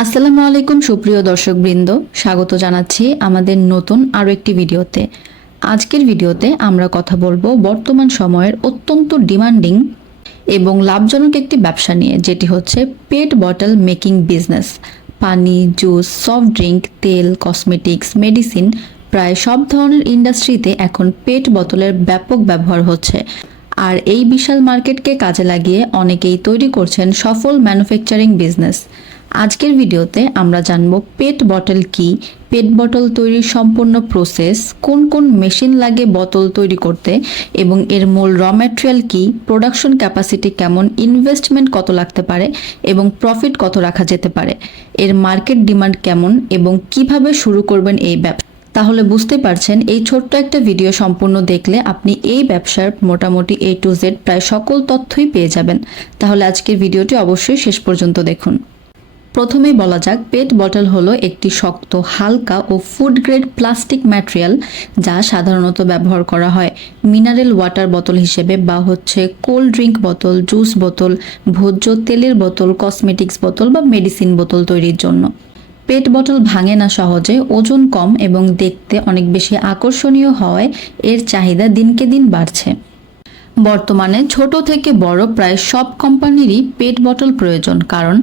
আসসালামু আলাইকুম সুপ্রিয় দর্শকবৃন্দ, স্বাগত জানাচ্ছি আমাদের নতুন আরও একটি ভিডিওতে। আজকের ভিডিওতে আমরা কথা বলবো বর্তমান সময়ের অত্যন্ত ডিমান্ডিং এবং লাভজনক একটি ব্যবসা নিয়ে, যেটি হচ্ছে পেট বটল মেকিং বিজনেস। পানি, জুস, সফট ড্রিঙ্ক, তেল, কসমেটিক্স, মেডিসিন প্রায় সব ধরনের ইন্ডাস্ট্রিতে এখন পেট বোতলের ব্যাপক ব্যবহার হচ্ছে। আর এই বিশাল মার্কেটকে কাজে লাগিয়ে অনেকেই তৈরি করছেন সফল ম্যানুফ্যাকচারিং বিজনেস। আজকের ভিডিওতে আমরা জানব পেট বটল কি, পেট বটল তৈরির সম্পূর্ণ প্রসেস, কোন কোন মেশিন লাগে বোতল তৈরি করতে এবং এর মূল র ম্যাটেরিয়াল কি, প্রোডাকশন ক্যাপাসিটি কেমন, ইনভেস্টমেন্ট কত লাগতে পারে এবং প্রফিট কত রাখা যেতে পারে, এর মার্কেট ডিমান্ড কেমন এবং কিভাবে শুরু করবেন এই ব্যবসা। তাহলে বুঝতে পারছেন, এই ছোট্ট একটা ভিডিও সম্পূর্ণ দেখলে আপনি এই ব্যবসার মোটামুটি A to Z প্রায় সকল তথ্যই পেয়ে যাবেন। তাহলে আজকের ভিডিওটি অবশ্যই শেষ পর্যন্ত দেখুন। প্রথমেই বলা যাক, পেট বটল হলো একটি শক্ত, হালকা ও ফুড গ্রেড প্লাস্টিক ম্যাটেরিয়াল যা সাধারণত ব্যবহার করা হয় মিনারেল ওয়াটার বোতল হিসেবে, বা হচ্ছে কোল্ড ড্রিঙ্ক বোতল, জুস বোতল, ভোজ্য তেলের বোতল, কসমেটিক্স বোতল বা মেডিসিন বোতল তৈরির জন্য। পেট বটল ভাঙে না সহজে, ওজন কম এবং দেখতে অনেক বেশি আকর্ষণীয় হওয়ায় এর চাহিদা দিনকে দিন বাড়ছে। বর্তমানে ছোট থেকে বড় প্রায় সব কোম্পানিরই পেট বটল প্রয়োজন, কারণ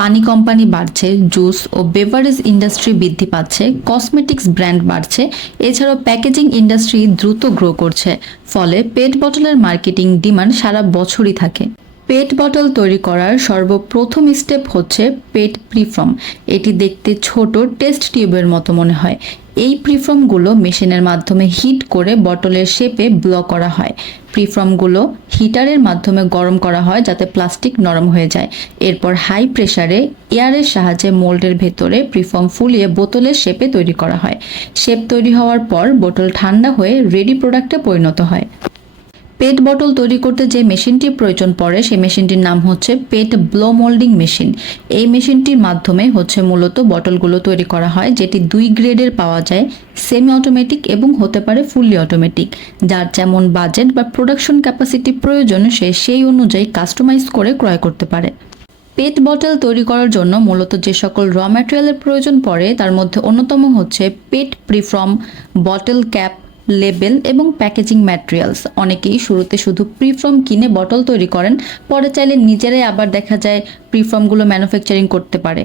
পানি কোম্পানি বাড়ছে, জুস ও বেভারেজ ইন্ডাস্ট্রি বৃদ্ধি পাচ্ছে, কসমেটিক্স ব্র্যান্ড বাড়ছে, এছাড়াও প্যাকেজিং ইন্ডাস্ট্রি দ্রুত গ্রো করছে। ফলে পেট বটলের মার্কেটিং ডিমান্ড সারা বছরই থাকে। পেট বটল তৈরি করার সর্বপ্রথম স্টেপ হচ্ছে পেট প্রিফর্ম। এটি দেখতে ছোট টেস্ট টিউবের মতো মনে হয়। এই প্রিফর্মগুলো মেশিনের মাধ্যমে হিট করে বটলের শেপে ব্লক করা হয়। প্রিফর্মগুলো হিটারের মাধ্যমে গরম করা হয় যাতে প্লাস্টিক নরম হয়ে যায়। এরপর হাই প্রেসারে এয়ারের সাহায্যে মোল্ডের ভেতরে প্রিফর্ম ফুলিয়ে বোতলের শেপে তৈরি করা হয়। শেপ তৈরি হওয়ার পর বোতল ঠান্ডা হয়ে রেডি প্রোডাক্টে পরিণত হয়। পেট বটল তৈরি করতে যে মেশিনটির প্রয়োজন পড়ে সেই মেশিনটির নাম হচ্ছে পেট ব্লো মোল্ডিং মেশিন। এই মেশিনটির মাধ্যমে মূলত বটলগুলো তৈরি করা হয়, যেটি 2 গ্রেডের পাওয়া যায়, সেমি অটোমেটিক এবং হতে পারে ফুললি অটোমেটিক। যার যেমন বাজেট বা প্রোডাকশন ক্যাপাসিটি প্রয়োজন সে সেই অনুযায়ী কাস্টমাইজ করে ক্রয় করতে পারে। পেট বটল তৈরি করার জন্য মূলত যে সকল র ম্যাটেরিয়ালের প্রয়োজন পড়ে তার মধ্যে অন্যতম হচ্ছে পেট প্রিফর্ম, বটল ক্যাপ, লেবেল এবং প্যাকেজিং ম্যাটেরিয়ালস। অনেকেই শুরুতে শুধু প্রিফর্ম কিনে বটল তৈরি করেন, পরে চাইলে নিজেরাই আবার দেখা যায় প্রিফর্মগুলো ম্যানুফ্যাকচারিং করতে পারে।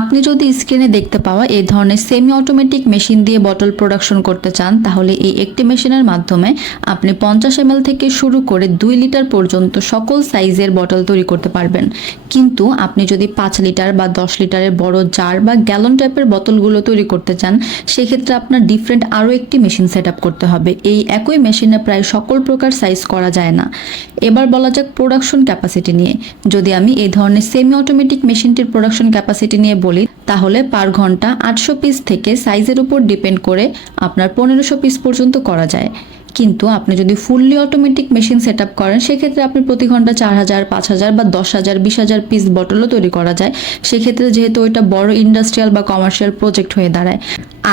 আপনি যদি স্ক্রিনে দেখতে পাওয়া এই ধরনের সেমি অটোমেটিক মেশিন দিয়ে বটল প্রোডাকশন করতে চান, তাহলে এই একটি মেশিনের মাধ্যমে আপনি 50 ml থেকে শুরু করে 2 লিটার পর্যন্ত সকল সাইজের বটল তৈরি করতে পারবেন। কিন্তু আপনি যদি 5 লিটার বা 10 লিটারের বড় জার বা গ্যালন টাইপের বোতলগুলো তৈরি করতে চান, সেক্ষেত্রে আপনার ডিফারেন্ট আরও একটি মেশিন সেট আপ করতে হবে। এই একই মেশিনে প্রায় সকল প্রকার সাইজ করা যায় না। এবার বলা যাক প্রোডাকশন ক্যাপাসিটি নিয়ে। যদি আমি এই ধরনের সেমি অটোমেটিক মেশিনটির প্রোডাকশন ক্যাপাসিটি নিয়ে বলি, তাহলে পার ঘন্টা 800 পিস থেকে সাইজের উপর ডিপেন্ড করে আপনার 1500 পিস পর্যন্ত করা যায়। কিন্তু আপনি যদি fully automatic machine set up করেন, সেক্ষেত্রে আপনি প্রতি ঘন্টা 4000, 5000 বা 10000, 20000 পিস বটলও তৈরি করা যায়। সেক্ষেত্রে যেহেতু ওইটা বড় ইন্ডাস্ট্রিয়াল বা কমার্শিয়াল প্রজেক্ট হয়ে দাঁড়ায়।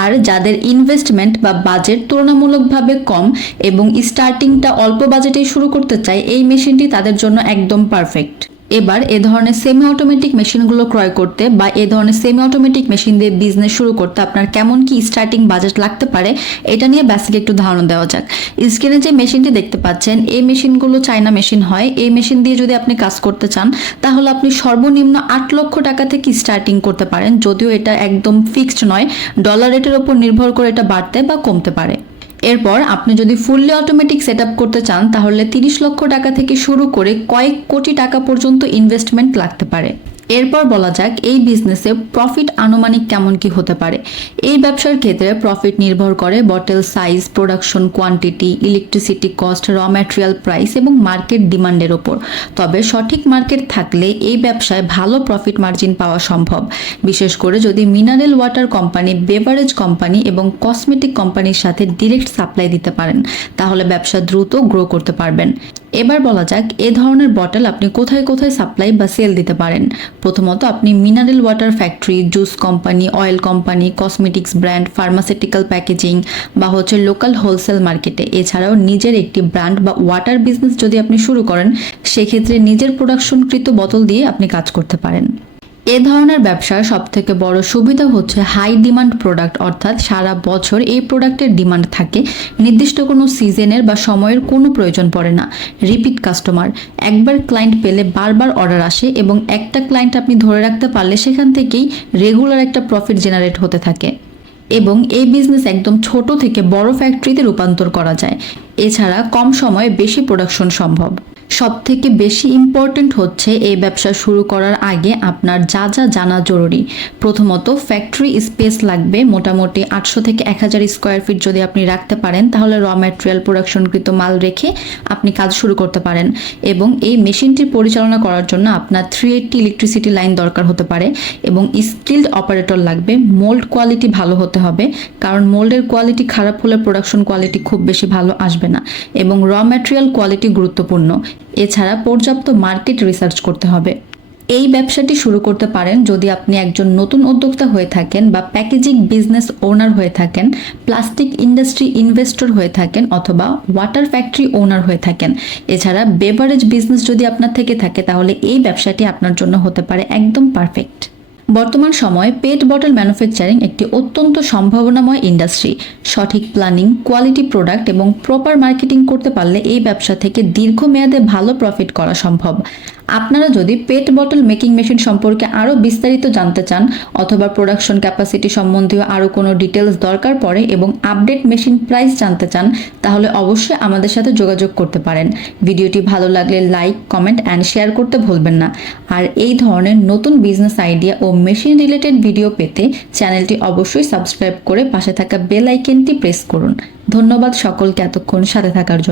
আর যাদের ইনভেস্টমেন্ট বা বাজেট তুলনামূলকভাবে কম এবং স্টার্টিংটা অল্প বাজেটেই শুরু করতে চায়, এই মেশিনটি তাদের জন্য একদম পারফেক্ট। এবার এ ধরনের সেমি অটোমেটিক মেশিনগুলো ক্রয় করতে বা এ ধরনের সেমি অটোমেটিক মেশিন দিয়ে বিজনেস শুরু করতে আপনার কেমন কি স্টার্টিং বাজেট লাগতে পারে, এটা নিয়ে বেসিক একটু ধারণা দেওয়া যাক। স্ক্রিনে যে মেশিনটি দেখতে পাচ্ছেন, এই মেশিনগুলো চায়না মেশিন হয়। এই মেশিন দিয়ে যদি আপনি কাজ করতে চান, তাহলে আপনি সর্বনিম্ন 8 লক্ষ টাকা থেকে স্টার্টিং করতে পারেন। যদিও এটা একদম ফিক্সড নয়, ডলার রেটের উপর নির্ভর করে এটা বাড়তে বা কমতে পারে। এরপর আপনি যদি ফুললি অটোমেটিক সেট আপ করতে চান, তাহলে 30 লক্ষ টাকা থেকে শুরু করে কয়েক কোটি টাকা পর্যন্ত ইনভেস্টমেন্ট লাগতে পারে। এরপর বলা যাক এই বিজনেসে প্রফিট আনুমানিক কেমন কি হতে পারে। এই ব্যবসার ক্ষেত্রে প্রফিট নির্ভর করে bottle size, production quantity, electricity cost, র ম্যাটেরিয়াল প্রাইস এবং মার্কেট ডিমান্ডের ওপর। তবে সঠিক মার্কেট থাকলে এই ব্যবসায় ভালো প্রফিট মার্জিন পাওয়া সম্ভব, বিশেষ করে যদি mineral water company, beverage company এবং কসমেটিক কোম্পানির সাথে ডিরেক্ট সাপ্লাই দিতে পারেন, তাহলে ব্যবসা দ্রুত গ্রো করতে পারবেন। এবার বলা যাক এ ধরনের বটল আপনি কোথায় কোথায় সাপ্লাই বা সেল দিতে পারেন। প্রথমত আপনি mineral water factory, juice company, oil company, cosmetics brand, pharmaceutical packaging বা লোকাল হোলসেল মার্কেটে। এছাড়াও নিজের একটি ব্র্যান্ড বা ওয়াটার বিজনেস যদি আপনি শুরু করেন, সেক্ষেত্রে নিজের প্রোডাকশনকৃত বোতল দিয়ে আপনি কাজ করতে পারেন। এ ধরনের ব্যবসার সবথেকে বড় সুবিধা হচ্ছে হাই ডিমান্ড প্রোডাক্ট, অর্থাৎ সারা বছর এই প্রোডাক্টের ডিমান্ড থাকে, নির্দিষ্ট কোনো সিজনের বা সময়ের কোনো প্রয়োজন পড়ে না। রিপিট কাস্টমার, একবার ক্লায়েন্ট পেলে বারবার অর্ডার আসে এবং একটা ক্লায়েন্ট আপনি ধরে রাখতে পারলে সেখান থেকেই রেগুলার একটা প্রফিট জেনারেট হতে থাকে এবং এই বিজনেস একদম ছোট থেকে বড় ফ্যাক্টরিতে রূপান্তর করা যায়। এছাড়া কম সময়ে বেশি প্রোডাকশন সম্ভব। সবথেকে বেশি ইম্পর্ট্যান্ট হচ্ছে এই ব্যবসা শুরু করার আগে আপনার যা যা জানা জরুরি। প্রথমত ফ্যাক্টরি স্পেস লাগবে, মোটামুটি 800 থেকে 1000 স্কোয়ার ফিট যদি আপনি রাখতে পারেন তাহলে র ম্যাটেরিয়াল প্রোডাকশনকৃত মাল রেখে আপনি কাজ শুরু করতে পারেন। এবং এই মেশিনটি পরিচালনা করার জন্য আপনার 380 ইলেকট্রিসিটি লাইন দরকার হতে পারে এবং স্কিলড অপারেটর লাগবে। মোল্ড কোয়ালিটি ভালো হতে হবে, কারণ মোল্ডের কোয়ালিটি খারাপ হলে প্রোডাকশন কোয়ালিটি খুব বেশি ভালো আসবে না। এবং র ম্যাটেরিয়াল কোয়ালিটি গুরুত্বপূর্ণ। এছাড়া পর্যাপ্ত মার্কেট রিসার্চ করতে হবে। এই ব্যবসাটি শুরু করতে পারেন যদি আপনি একজন নতুন উদ্যোক্তা হয়ে থাকেন বা প্যাকেজিং বিজনেস ওনার হয়ে থাকেন, প্লাস্টিক ইন্ডাস্ট্রি ইনভেস্টর হয়ে থাকেন অথবা ওয়াটার ফ্যাক্টরি ওনার হয়ে থাকেন। এছাড়া বেভারেজ বিজনেস যদি আপনার থেকে থাকে তাহলে এই ব্যবসাটি আপনার জন্য হতে পারে একদম পারফেক্ট। বর্তমান সময়ে পেট বটল ম্যানুফ্যাকচারিং একটি অত্যন্ত সম্ভাবনাময় ইন্ডাস্ট্রি। সঠিক প্ল্যানিং, কোয়ালিটি প্রোডাক্ট এবং প্রপার মার্কেটিং করতে পারলে এই ব্যবসা থেকে দীর্ঘমেয়াদে ভালো প্রফিট করা সম্ভব। আপনারা যদি পেট বটল মেকিং মেশিন সম্পর্কে আরও বিস্তারিত জানতে চান অথবা প্রোডাকশন ক্যাপাসিটি সম্বন্ধীয় আরও কোনো ডিটেলস দরকার পড়ে এবং আপডেট মেশিন প্রাইস জানতে চান তাহলে অবশ্যই আমাদের সাথে যোগাযোগ করতে পারেন। ভিডিওটি ভালো লাগলে লাইক, কমেন্ট অ্যান্ড শেয়ার করতে ভুলবেন না। আর এই ধরনের নতুন বিজনেস আইডিয়া ও মেশিন রিলেটেড ভিডিও পেতে চ্যানেলটি অবশ্যই সাবস্ক্রাইব করে পাশে থাকা বেল আইকনটি প্রেস করুন। ধন্যবাদ সকলকে এতক্ষণ সাথে থাকার জন্য।